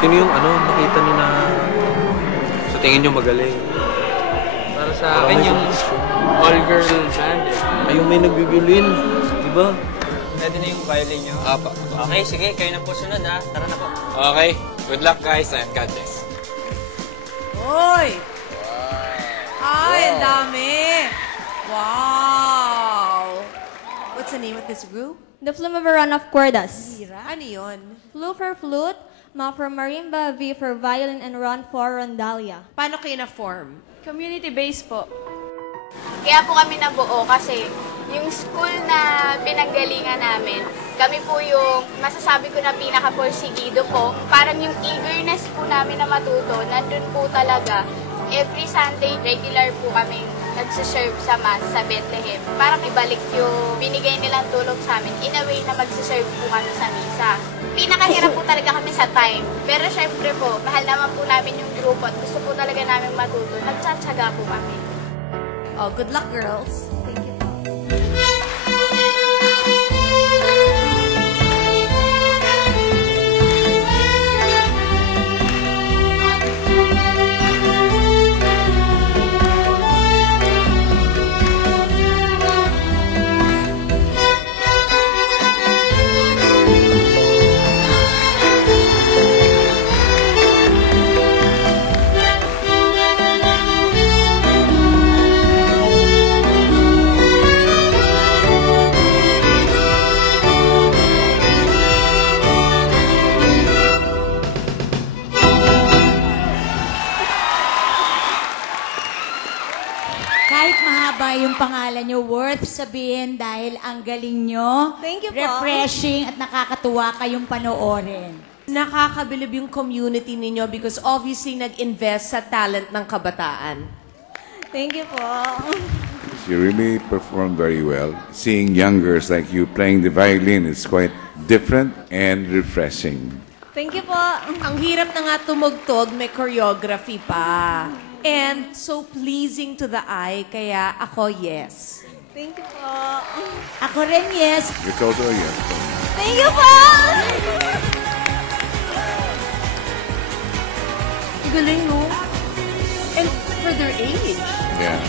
Sino yung nakita niyo na sa tingin niyo magaling? Para sa akin yung all-girl band. Ay, yung may nag-violin, di ba? Pwede na yung violin nyo? Apa. Okay, sige. Kayo na po sunod, ha? Tara na po. Okay. Good luck, guys, and God bless. Hoy! Ay, ang dami! Wow! What's the name of this group? The Flumaveran of Cuerdas. Ano yun? Flu for flute, Ma for marimba, V for violin, and Ron for rondalia. Paano kayo na-form? Community-based po. Kaya po kami nabuo kasi yung school na pinanggalingan namin, kami po yung masasabi ko na pinaka-porsigido po. Parang yung eagerness po namin na matuto, nandun po talaga. Every Sunday, regular po kami nagsiserve sa Mass sa Bethlehem. Parang ibalik yung binigay nilang tulong sa amin in a way na magsiserve po kami sa misa. Pinakahirap po talaga kami sa time. Pero syempre po, mahal naman po namin yung grupo at gusto po talaga namin matuto. Nagtsatsaga po kami. Oh, good luck, girls. Thank you. Kahit mahaba yung pangalan nyo, worth sabihin dahil ang galing nyo. Thank you po. Refreshing at nakakatuwa kayong panoorin. Nakakabilib yung community ninyo because obviously nag-invest sa talent ng kabataan. Thank you po. You really performed very well. Seeing young girls like you playing the violin is quite different and refreshing. Thank you po. Ang hirap na nga tumugtog, may choreography pa. And so pleasing to the eye, kaya ako yes. Thank you po. Ako rin, yes. It's also a yes. Thank you po! Galing, no? And for their age. Yeah.